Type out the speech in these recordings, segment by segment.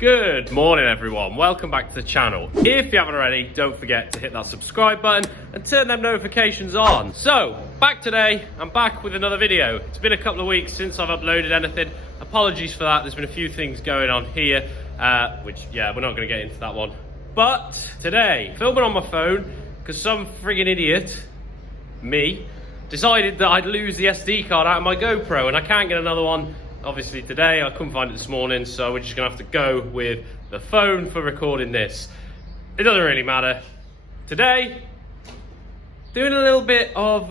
Good morning everyone, welcome back to the channel. If you haven't already, don't forget to hit that subscribe button and turn them notifications on. So, back today, I'm back with another video. It's been a couple of weeks since I've uploaded anything. Apologies for that, there's been a few things going on here, which, yeah, we're not going to get into that one. But today, filming on my phone, because some friggin' idiot, me, decided that I'd lose the SD card out of my GoPro and I can't get another one. Obviously today, I couldn't find it this morning, so we're just gonna have to go with the phone for recording this. It doesn't really matter. Today, doing a little bit of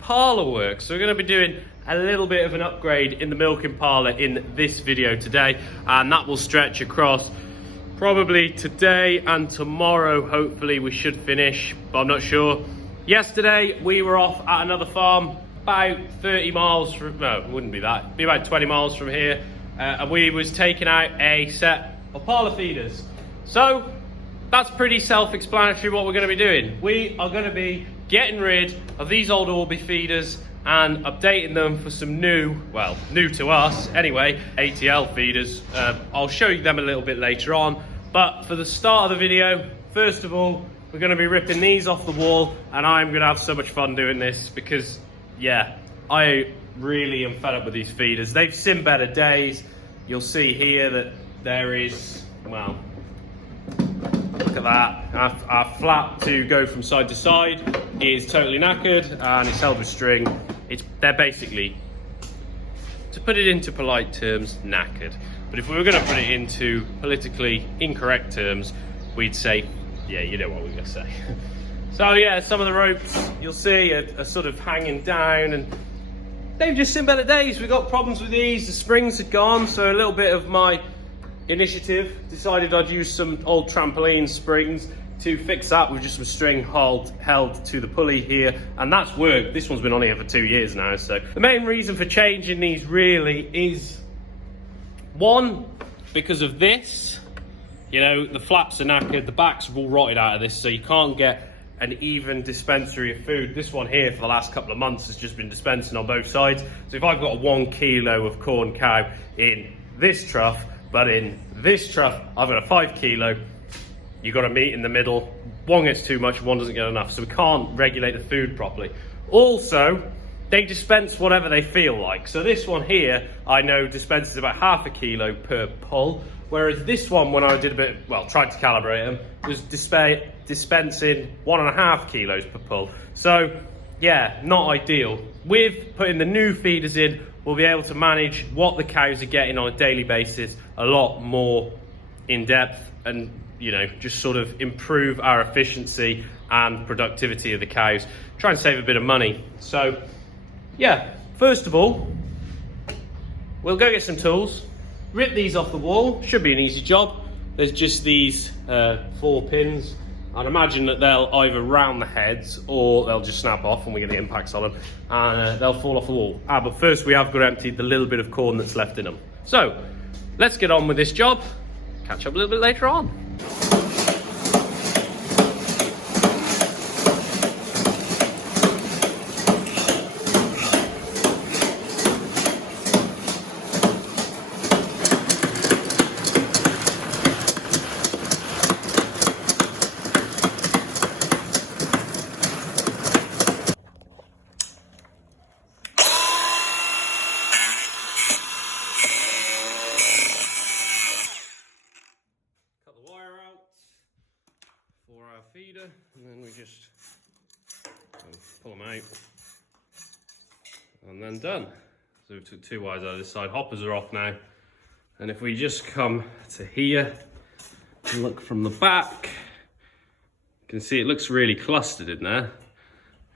parlour work. So we're gonna be doing a little bit of an upgrade in the milking parlour in this video today, and that will stretch across probably today and tomorrow. Hopefully we should finish, but I'm not sure. Yesterday, we were off at another farm, about 30 miles from, no, it wouldn't be that, it'd be about 20 miles from here, and we was taking out a set of parlour feeders. So that's pretty self-explanatory what we're going to be doing. We are going to be getting rid of these old orby feeders and updating them for some new, well, new to us anyway, ATL feeders. I'll show you them a little bit later on, but for the start of the video, first of all, we're going to be ripping these off the wall, and I'm going to have so much fun doing this because, yeah, I really am fed up with these feeders. They've seen better days. You'll see here that there is, well, look at that. Our flap to go from side to side is totally knackered and it's held with string. They're basically, to put it into polite terms, knackered. But if we were going to put it into politically incorrect terms, we'd say, yeah, you know what we're going to say. So yeah, some of the ropes you'll see are sort of hanging down and they've just seen better days. We've got problems with these, the springs had gone, so a little bit of my initiative decided I'd use some old trampoline springs to fix that with just some string held to the pulley here, and that's worked. This one's been on here for 2 years now. So the main reason for changing these really is, one, because of this. You know, the flaps are knackered, the backs are all rotted out of this, so you can't get an even dispensary of food. This one here for the last couple of months has just been dispensing on both sides. So if I've got a 1 kilo of corn cow in this trough, but in this trough I've got a 5 kilo, you've got to meet in the middle. One gets too much, one doesn't get enough, so we can't regulate the food properly. Also, they dispense whatever they feel like. So this one here, I know dispenses about ½ kilo per pull, whereas this one, when I did a bit, well, tried to calibrate them, was dispensing 1.5 kilos per pull. So yeah, not ideal. With putting the new feeders in, we'll be able to manage what the cows are getting on a daily basis a lot more in depth, and, you know, just sort of improve our efficiency and productivity of the cows, try and save a bit of money. So yeah, first of all, we'll go get some tools, rip these off the wall. Should be an easy job. There's just these 4 pins. I'd imagine that they'll either round the heads or they'll just snap off when we get the impacts on them, and they'll fall off the wall. But first we have got to empty the little bit of corn that's left in them. So let's get on with this job. Catch up a little bit later on. For our feeder, and then we just pull them out and then done. So we took 2 wires out of this side. Hoppers are off now, and if we just come to here and look from the back, you can see it looks really clustered in there.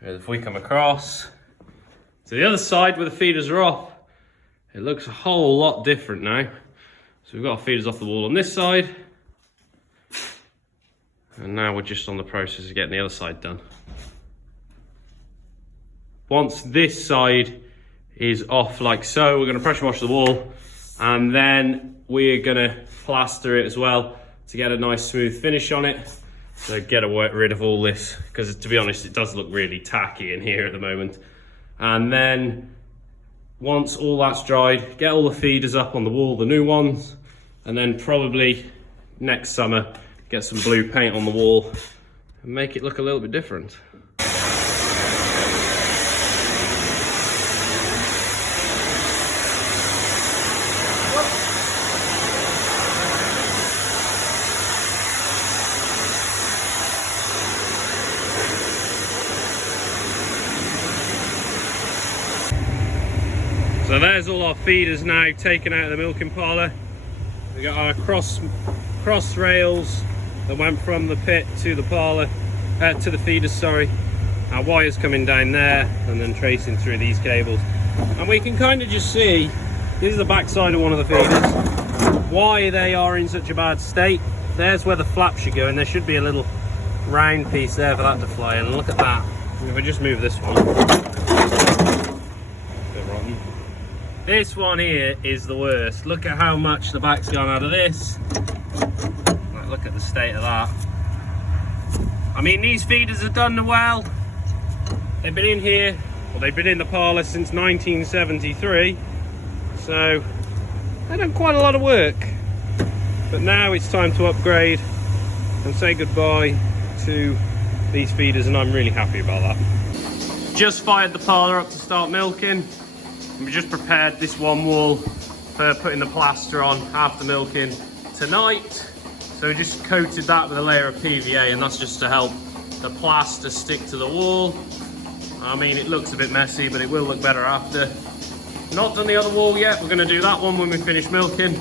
And if we come across to the other side where the feeders are off, it looks a whole lot different now. So we've got our feeders off the wall on this side, and now we're just on the process of getting the other side done. Once this side is off like so, we're going to pressure wash the wall, and then we're going to plaster it as well to get a nice smooth finish on it. So get rid of all this, because to be honest, it does look really tacky in here at the moment. And then once all that's dried, get all the feeders up on the wall, the new ones, and then probably next summer get some blue paint on the wall and make it look a little bit different. So there's all our feeders now taken out of the milking parlour. We got our cross rails that went from the pit to the parlour, to the feeders, sorry. Our wires coming down there and then tracing through these cables. And we can kind of just see, this is the back side of one of the feeders, why they are in such a bad state. There's where the flap should go, and there should be a little round piece there for that to fly in. And look at that. If I just move this one. This one here is the worst. Look at how much the back's gone out of this. Look at the state of that. I mean, these feeders are done well. They've been in here, well, they've been in the parlour since 1973. So they've done quite a lot of work. But now it's time to upgrade and say goodbye to these feeders, and I'm really happy about that. Just fired the parlour up to start milking. We just prepared this one wall for putting the plaster on after milking tonight. So we just coated that with a layer of PVA, and that's just to help the plaster stick to the wall. I mean, it looks a bit messy, but it will look better after. Not done the other wall yet. We're going to do that one when we finish milking.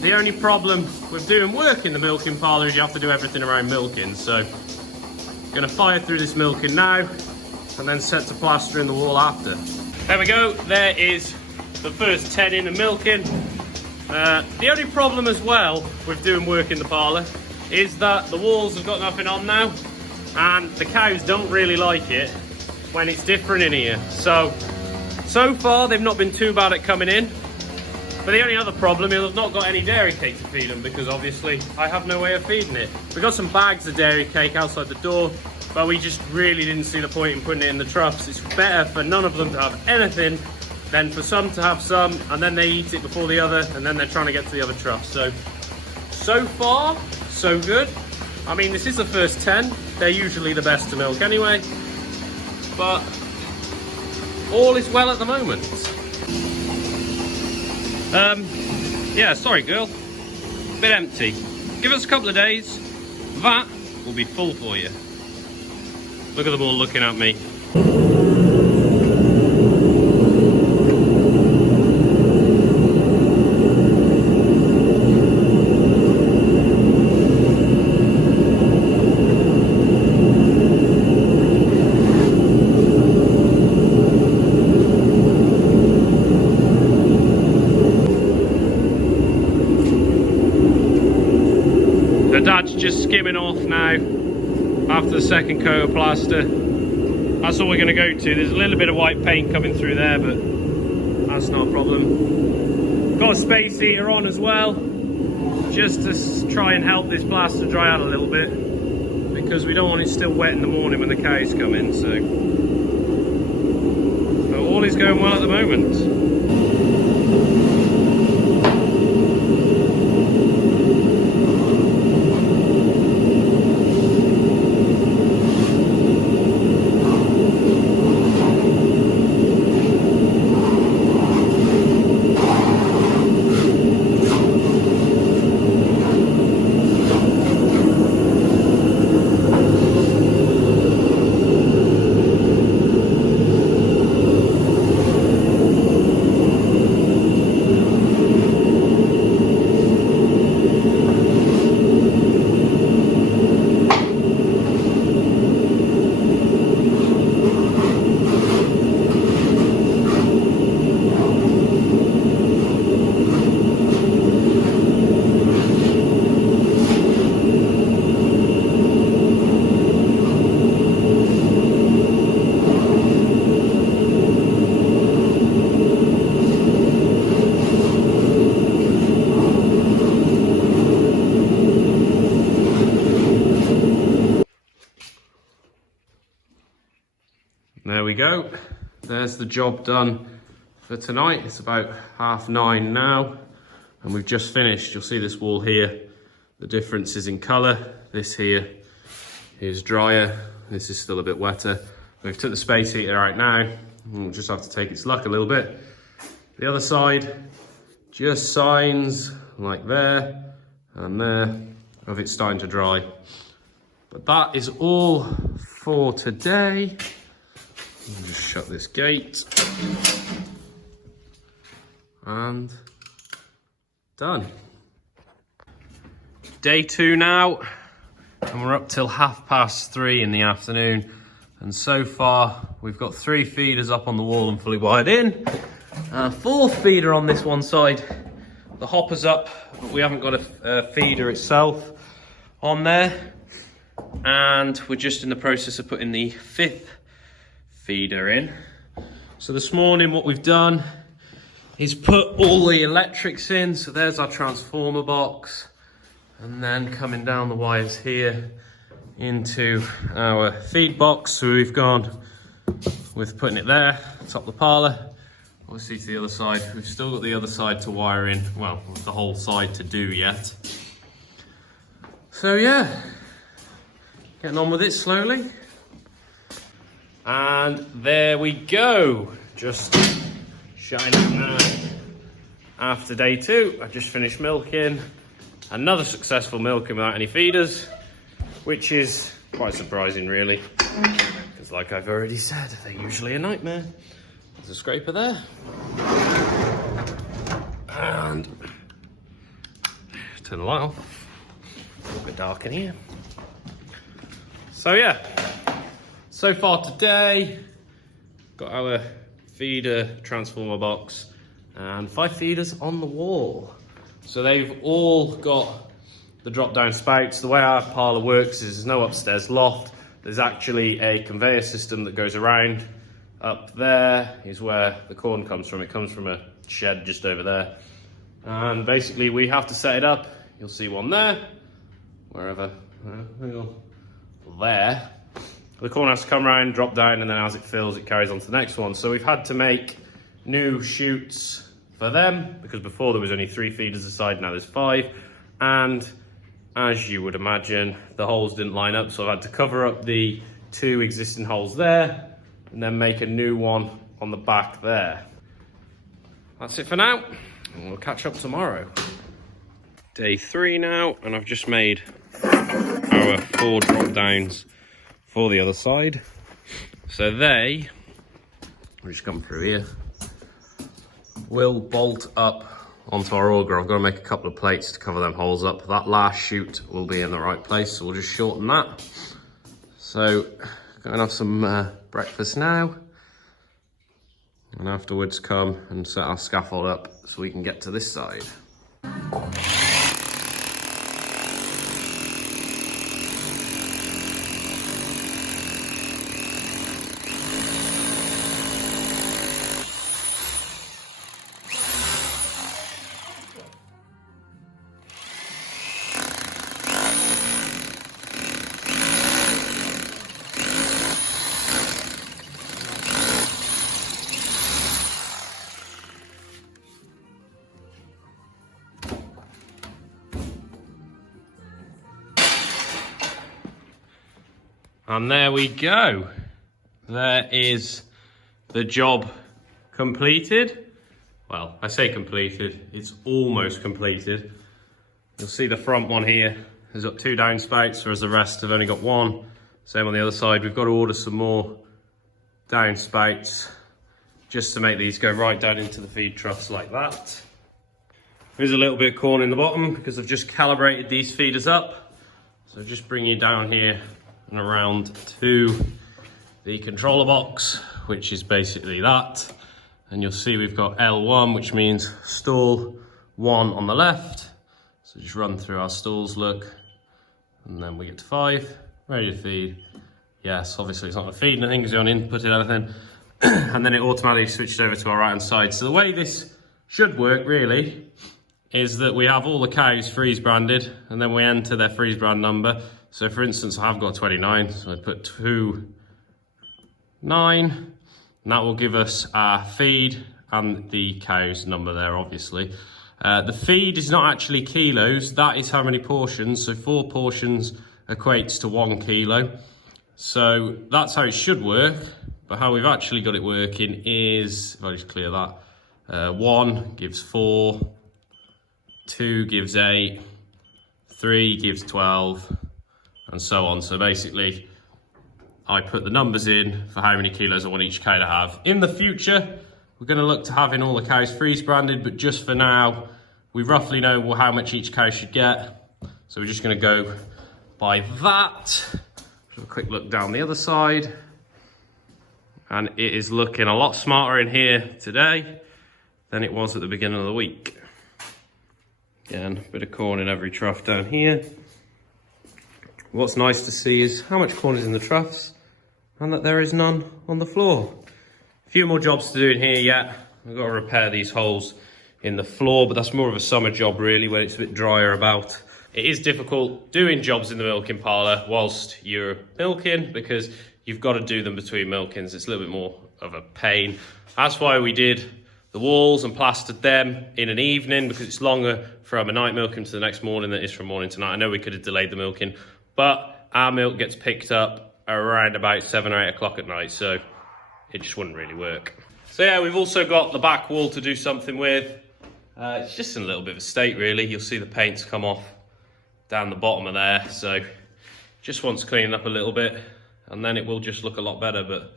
The only problem with doing work in the milking parlour is you have to do everything around milking. So I'm going to fire through this milking now and then set to plastering the wall after. There we go, there is the first 10 in the milking. The only problem as well with doing work in the parlour is that the walls have got nothing on now, and the cows don't really like it when it's different in here. So far they've not been too bad at coming in, but the only other problem is I've not got any dairy cake to feed them, because obviously I have no way of feeding it. We've got some bags of dairy cake outside the door, but we just really didn't see the point in putting it in the troughs. It's better for none of them to have anything than for some to have some, and then they eat it before the other, and then they're trying to get to the other trough. So far, so good. I mean, this is the first 10. They're usually the best to milk anyway, but all is well at the moment. Yeah, sorry girl, bit empty. Give us a couple of days, that will be full for you. Look at them all looking at me. The dad's just skimming off now after the second coat of plaster. That's all we're going to go to. There's a little bit of white paint coming through there, but that's not a problem. Got a space heater on as well, just to try and help this plaster dry out a little bit, because we don't want it still wet in the morning when the cows come in. So all is going well at the moment. There we go. There's the job done for tonight. It's about 9:30 now. and we've just finished. You'll see this wall here, the difference is in colour. This here is drier, this is still a bit wetter. We've took the space heater out now, and we'll just have to take its luck a little bit. The other side, just signs like there and there of it starting to dry. But that is all for today. I'll just shut this gate. And done. Day 2 now, and we're up till 3:30 in the afternoon. And so far, we've got 3 feeders up on the wall and fully wired in. And a 4th feeder on this one side. The hopper's up, but we haven't got a feeder itself on there. And we're just in the process of putting the 5th feeder in. So this morning, what we've done is put all the electrics in. So there's our transformer box, and then coming down the wires here into our feed box. So we've gone with putting it there, top of the parlour. Obviously to the other side, we've still got the other side to wire in. Well, the whole side to do yet. So yeah, getting on with it slowly. And there we go, just shining now. After day 2, I just finished milking. Another successful milking without any feeders, which is quite surprising really, because like I've already said, they're usually a nightmare. There's a scraper there. And turn the light off. A little bit dark in here. So yeah, so far today, got our feeder transformer box and 5 feeders on the wall. So they've all got the drop down spouts. The way our parlour works is there's no upstairs loft. There's actually a conveyor system that goes around. Up there is where the corn comes from. It comes from a shed just over there. And basically we have to set it up. You'll see one there, wherever, there. The corn has to come around, drop down, and then as it fills, it carries on to the next one. So we've had to make new chutes for them, because before there was only 3 feeders aside, now there's 5. And as you would imagine, the holes didn't line up, so I had to cover up the 2 existing holes there, and then make a new one on the back there. That's it for now, and we'll catch up tomorrow. Day 3 now, and I've just made our 4 drop downs for the other side. So they, we'll just come through here, will bolt up onto our auger. I've got to make a couple of plates to cover them holes up. That last chute will be in the right place, so we'll just shorten that. So, going to have some breakfast now, and afterwards come and set our scaffold up so we can get to this side. And there we go. There is the job completed. Well, I say completed, it's almost completed. You'll see the front one here has got 2 downspouts, whereas the rest have only got 1. Same on the other side. We've got to order some more downspouts just to make these go right down into the feed troughs like that. There's a little bit of corn in the bottom because I've just calibrated these feeders up. So just bring you down here and around to the controller box, which is basically that. And you'll see we've got L1, which means stall 1 on the left. So just run through our stalls, look, and then we get to 5, ready to feed. Yes, obviously it's not going to feed anything because you haven't inputted anything. And then it automatically switched over to our right hand side. So the way this should work really is that we have all the cows freeze branded, and then we enter their freeze brand number. So for instance, I have got 29, so I put 29, and that will give us our feed and the cow's number there, obviously. The feed is not actually kilos, that is how many portions. So 4 portions equates to 1 kilo. So that's how it should work. But how we've actually got it working is, if I just clear that, 1 gives 4, 2 gives 8, 3 gives 12, and so on. So basically, I put the numbers in for how many kilos I want each cow to have. In the future, we're going to look to having all the cows freeze branded, but just for now, we roughly know how much each cow should get. So we're just going to go by that. Have a quick look down the other side. And it is looking a lot smarter in here today than it was at the beginning of the week. Again, a bit of corn in every trough down here. What's nice to see is how much corn is in the troughs and that there is none on the floor. A few more jobs to do in here yet. I've got to repair these holes in the floor, but that's more of a summer job really, when it's a bit drier about. It is difficult doing jobs in the milking parlour whilst you're milking, because you've got to do them between milkings. It's a little bit more of a pain. That's why we did the walls and plastered them in an evening, because it's longer from a night milking to the next morning than it is from morning to night. I know we could have delayed the milking, but our milk gets picked up around about 7 or 8 o'clock at night, so it just wouldn't really work. So yeah, we've also got the back wall to do something with. It's just in a little bit of a state really. You'll see the paint's come off down the bottom of there, so just wants cleaning up a little bit, and then it will just look a lot better. But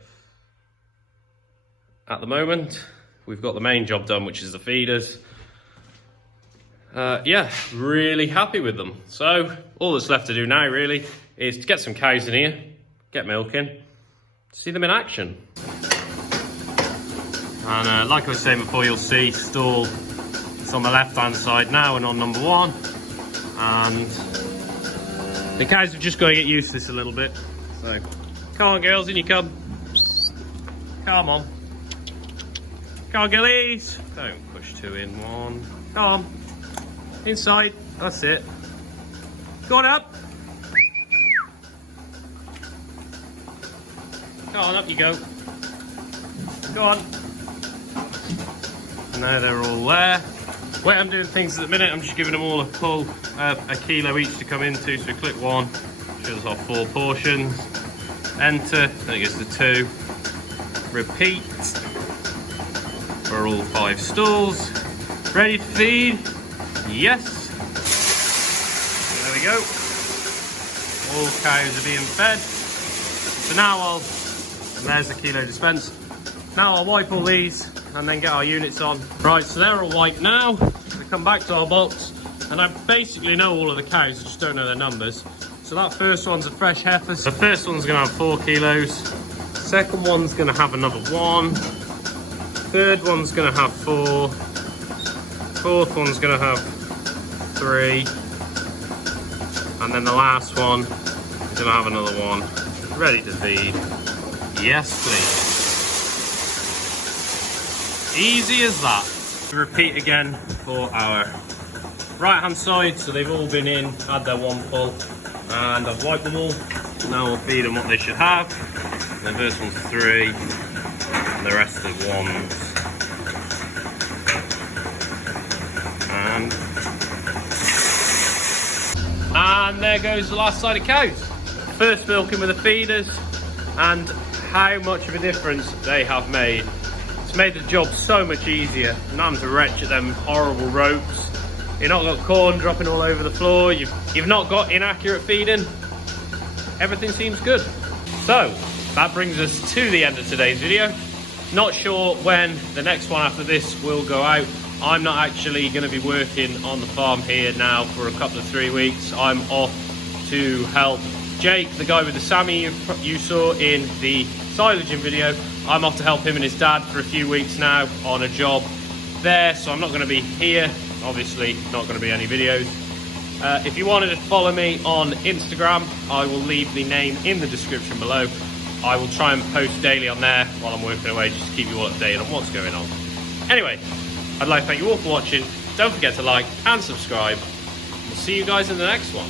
at the moment, we've got the main job done, which is the feeders. Yeah, really happy with them. So all that's left to do now really is to get some cows in here, get milking, see them in action. And like I was saying before, you'll see stall, it's on the left hand side now and on number 1. And the cows have just got to get used to this a little bit. So come on girls, in you come. Come on. Come on girlies. Don't push 2 in 1. Come on. Inside. That's it. Go on up. Come on, up you go. Go on. And now they're all there. The way I'm doing things at the minute, I'm just giving them all a pull, a kilo each to come into. So click 1, shows off 4 portions. Enter, then it goes to 2. Repeat for all 5 stalls. Ready to feed? Yes. There we go. All cows are being fed. So now and there's the kilo dispense. Now I'll wipe all these and then get our units on. Right, so they're all wiped now. We come back to our box, and I basically know all of the cows, I just don't know their numbers. So that first one's a fresh heifer. The first one's gonna have 4 kilos. Second one's gonna have another 1. Third one's gonna have 4. Fourth one's gonna have 3. And then the last one is gonna have another 1. Ready to feed. Yes, please. Easy as that. Repeat again for our right hand side. So they've all been in, had their 1 pull, and I've wiped them all. Now we'll feed them what they should have. The first one's 3, and the rest are 1s. And there goes the last side of cows. First milking with the feeders, and how much of a difference they have made. It's made the job so much easier. Not having to wrench at them horrible ropes. You've not got corn dropping all over the floor. You've not got inaccurate feeding. Everything seems good. So that brings us to the end of today's video. Not sure when the next one after this will go out. I'm not actually going to be working on the farm here now for a couple of 3 weeks. I'm off to help Jake, the guy with the Sammy you saw in the silaging video. I'm off to help him and his dad for a few weeks now on a job there, so I'm not going to be here. Obviously not going to be any videos. If you wanted to follow me on Instagram, I will leave the name in the description below. I will try and post daily on there while I'm working away, just to keep you all updated on what's going on. Anyway, I'd like to thank you all for watching. Don't forget to like and subscribe. We'll see you guys in the next one.